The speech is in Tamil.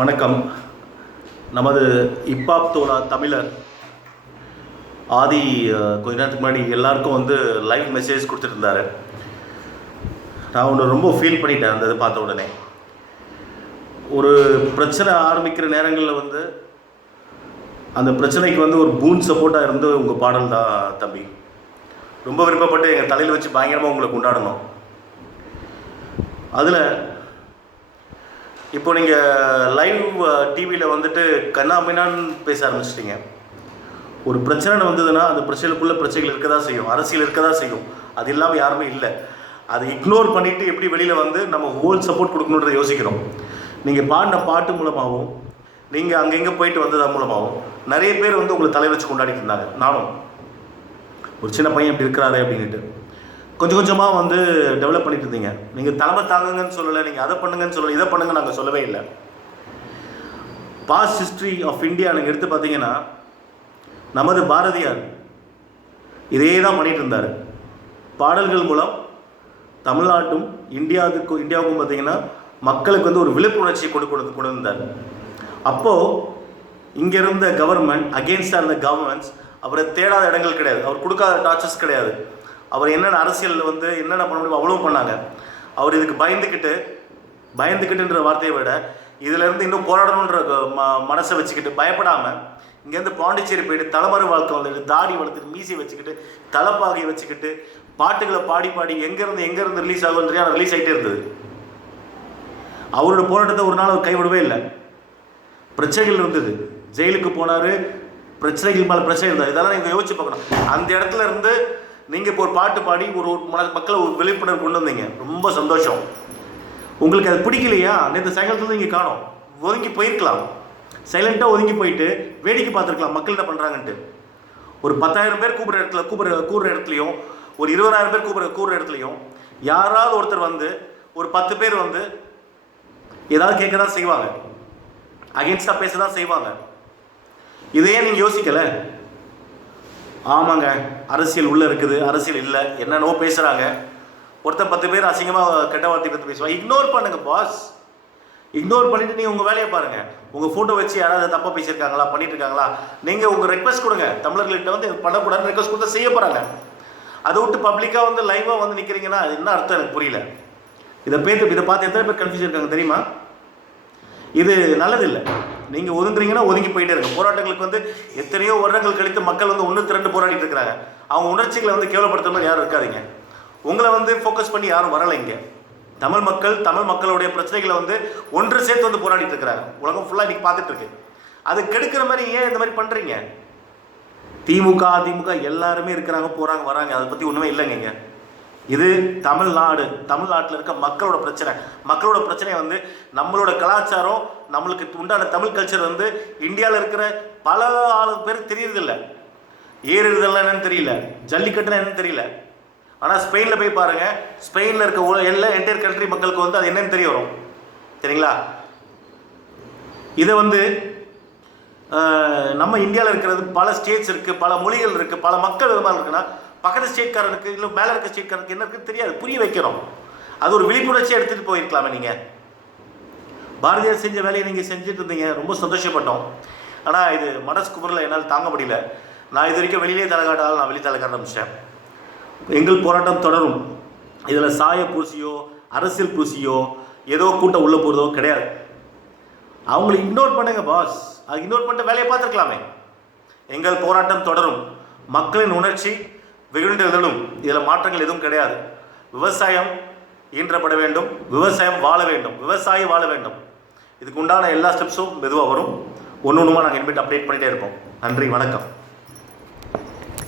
வணக்கம். நமது இப்பாப் தோழா தமிழர் ஆதி கொஞ்ச நேரத்துக்கு முன்னாடி எல்லாருக்கும் லைவ் மெசேஜ் கொடுத்துட்டு. நான் ஒன்று ரொம்ப ஃபீல் பண்ணிட்டேன். அந்த இதை பார்த்த உடனே ஒரு பிரச்சனை ஆரம்பிக்கிற நேரங்களில் அந்த பிரச்சனைக்கு ஒரு பூன் சப்போர்ட்டாக இருந்து உங்கள் பாடல் தான் தம்பி. ரொம்ப விருப்பப்பட்டு எங்கள் தலையில் வச்சு பயங்கரமாக உங்களை கொண்டாடணும். அதில் இப்போ நீங்கள் லைவ் டிவியில் கண்ணாமின்னான்னு பேச ஆரம்பிச்சிட்டிங்க. ஒரு பிரச்சனை வந்ததுன்னா அந்த பிரச்சனைக்குள்ளே பிரச்சனைகள் இருக்க தான் செய்யும், அரசியல் இருக்க தான் செய்யும். அது இல்லாமல் யாருமே இல்லை. அதை இக்னோர் பண்ணிவிட்டு எப்படி வெளியில் நம்ம ஹோல் சப்போர்ட் கொடுக்கணுன்றதை யோசிக்கிறோம். நீங்கள் பாடின பாட்டு மூலமாகவும் நீங்கள் அங்கங்கே போயிட்டு வந்தது மூலமாகவும் நிறைய பேர் உங்களை தலை வச்சு கொண்டாடிட்டு இருந்தாங்க. நானும் ஒரு சின்ன பையன் இப்படி இருக்கிறாரு அப்படின்ட்டு கொஞ்சம் கொஞ்சமாக டெவலப் பண்ணிட்டு இருந்தீங்க. நீங்கள் தலைமை தாங்குங்கன்னு சொல்லலை, நீங்கள் அதை பண்ணுங்கன்னு சொல்லலை, இதை பண்ணுங்க நாங்கள் சொல்லவே இல்லை. பாஸ்ட் ஹிஸ்ட்ரி ஆஃப் இந்தியா நீங்கள் எடுத்து பார்த்தீங்கன்னா நமது பாரதியார் இதே தான் பண்ணிகிட்டு இருந்தார். பாடல்கள் மூலம் தமிழ்நாட்டும் இந்தியாவுக்கும் பார்த்தீங்கன்னா மக்களுக்கு ஒரு விழிப்புணர்ச்சியை கொண்டு வந்தார். அப்போது இங்கே இருந்த கவர்மெண்ட் அகெயின்ஸ்டாக இருந்த கவர்மெண்ட்ஸ் அவரை தேடாத இடங்கள் கிடையாது, அவர் கொடுக்காத டார்ச்சர்ஸ் கிடையாது. அவர் என்னென்ன அரசியல் என்னென்ன பண்ண முடியுமோ அவ்வளோ பண்ணாங்க. அவர் இதுக்கு பயந்துக்கிட்டுன்ற வார்த்தையை விட இதிலேருந்து இன்னும் போராடணுன்ற மனசை வச்சுக்கிட்டு பயப்படாமல் இங்கேருந்து பாண்டிச்சேரி போயிட்டு தலைமறை வாழ்க்கை தாடி வளர்த்துட்டு மீசியை வச்சுக்கிட்டு தலைப்பாகையை வச்சுக்கிட்டு பாட்டுகளை பாடி எங்கேருந்து ரிலீஸ் ஆகும் தெரியாது, ரிலீஸ் ஆகிட்டே இருந்தது. அவரோட போராட்டத்தை ஒரு நாள் அவர் கைவிடவே இல்லை. பிரச்சனைகள் இருந்தது, ஜெயிலுக்கு போனார், பிரச்சனைகள் மேலே பிரச்சனை இருந்தது. இதெல்லாம் நீங்கள் யோசிச்சு பார்க்கணும். அந்த இடத்துல இருந்து நீங்கள் இப்போ ஒரு பாட்டு பாடி ஒரு மக்களை ஒரு விழிப்புணர்வு கொண்டு வந்தீங்க. ரொம்ப சந்தோஷம். உங்களுக்கு அது பிடிக்கலையா? நேற்று சாயங்காலத்தில் நீங்கள் காணோம், ஒதுங்கி போயிருக்கலாம். சைலண்ட்டாக ஒதுங்கி போயிட்டு வேடிக்கை பார்த்துருக்கலாம் மக்கள் என்ன பண்ணுறாங்கன்ட்டு. ஒரு 10,000 பேர் கூடுற இடத்துலையும் ஒரு 20,000 பேர் கூடுற இடத்துலையும் யாராவது ஒருத்தர் ஒரு 10 பேர் ஏதாவது கேட்க தான் செய்வாங்க, அகெயின்ஸ்டாக பேச தான் செய்வாங்க. இதையே நீங்கள் யோசிக்கலை? ஆமாங்க, அரசியல் உள்ளே இருக்குது, அரசியல் இல்லை, என்னென்னவோ பேசுகிறாங்க. ஒருத்தர் 10 பேர் அசிங்கமாக கெட்ட வார்த்தை பற்றி பேசுவாங்க. இக்னோர் பண்ணுங்கள் பாஸ். இக்னோர் பண்ணிவிட்டு நீங்கள் உங்கள் வேலையை பாருங்கள். உங்கள் ஃபோட்டோ வச்சு யாராவது தப்பாக பேசியிருக்காங்களா, பண்ணிட்டு இருக்காங்களா, நீங்கள் உங்கள் ரெக்வஸ்ட் கொடுங்க. தமிழர்கள்கிட்ட பண்ணக்கூடாதுன்னு ரெக்வஸ்ட் கொடுத்தா செய்ய போகிறாங்க. அதை விட்டு பப்ளிக்காக லைவாக நிற்கிறீங்கன்னா அது என்ன அர்த்தம் எனக்கு புரியல. இதை பார்த்து எத்தனை பேர் கன்ஃபியூஸ் இருக்காங்க தெரியுமா? இது நல்லதில்லை. நீங்கள் ஒதுங்குறீங்கன்னா ஒதுங்கி போயிட்டே இருங்க. போராட்டங்களுக்கு எத்தனையோ வருடங்கள் கழித்து மக்கள் ஒன்று திரண்டு போராடிட்டு இருக்கிறாங்க. அவங்க உணர்ச்சிகளை கேவலப்படுத்துற மாதிரி யாரும் இருக்காதீங்க. உங்களை ஃபோக்கஸ் பண்ணி யாரும் வரலை. இங்கே தமிழ் மக்களுடைய பிரச்சனைகளை ஒன்று சேர்த்து போராடிட்டு இருக்கிறாங்க. உலகம் ஃபுல்லாக இன்றைக்கி பார்த்துட்டு இருக்கு. அது கெடுக்கிற மாதிரி ஏன் இந்த மாதிரி பண்ணுறீங்க? திமுக அதிமுக எல்லாருமே இருக்கிறாங்க, போகிறாங்க, வராங்க. அதை பற்றி ஒன்றுமே இல்லைங்க. இது தமிழ்நாட்டில் இருக்க மக்களோட பிரச்சனை நம்மளோட கலாச்சாரம், நம்மளுக்கு உண்டான தமிழ் கல்ச்சர் இந்தியாவில் இருக்கிற பல பேருக்கு தெரியறதில்லை. ஏறுதல்லாம் என்னன்னு தெரியல, ஜல்லிக்கட்டுனா என்னன்னு தெரியல. ஆனால் ஸ்பெயினில் போய் பாருங்கள், ஸ்பெயினில் இருக்க எல்லா என்டையர் கண்ட்ரி மக்களுக்கு அது என்னன்னு தெரிய வரும். சரிங்களா? இதை நம்ம இந்தியாவில் இருக்கிறது பல ஸ்டேட்ஸ் இருக்குது, பல மொழிகள் இருக்குது, பல மக்கள் விதமாக இருக்குன்னா பக்கத்து ஸ்டேட்காரனுக்கு இல்லை மேலே இருக்க ஸ்டேட்காரனுக்கு என்ன இருக்குன்னு தெரியாது. புரிய வைக்கிறோம். அது ஒரு விழிப்புணர்ச்சியை எடுத்துகிட்டு போயிருக்கலாமே. நீங்கள் பாரதியார் செஞ்ச வேலையை நீங்கள் செஞ்சுட்டு இருந்தீங்க, ரொம்ப சந்தோஷப்பட்டோம். ஆனால் இது மனசுக்குமுறையில் என்னால் தாங்க முடியல. நான் இது வரைக்கும் வெளியிலே தலைக்காட்டாலும் நான் வெளியே தலைக்காட்ட ஆரம்பித்தேன். எங்கள் போராட்டம் தொடரும். இதில் சாய பூசியோ அரசியல் பூசியோ ஏதோ கூட்டம் உள்ளே போகிறதோ கிடையாது. அவங்களை இக்னோர் பண்ணுங்க பாஸ். அது இக்னோர் பண்ணிட்டு வேலையை பார்த்துருக்கலாமே. எங்கள் போராட்டம் தொடரும். மக்களின் உணர்ச்சி வெகுண்டு எழுதணும். இதில் மாற்றங்கள் எதுவும் கிடையாது. விவசாயம் ஈன்றப்பட வேண்டும், விவசாயம் வாழ வேண்டும், விவசாயி வாழ வேண்டும். இதுக்கு உண்டான எல்லா ஸ்டெப்ஸும் மெதுவாக வரும். ஒன்று ஒன்றுமா நாங்கள் இனிமேட்டு அப்டேட் பண்ணிகிட்டே இருப்போம். நன்றி, வணக்கம்.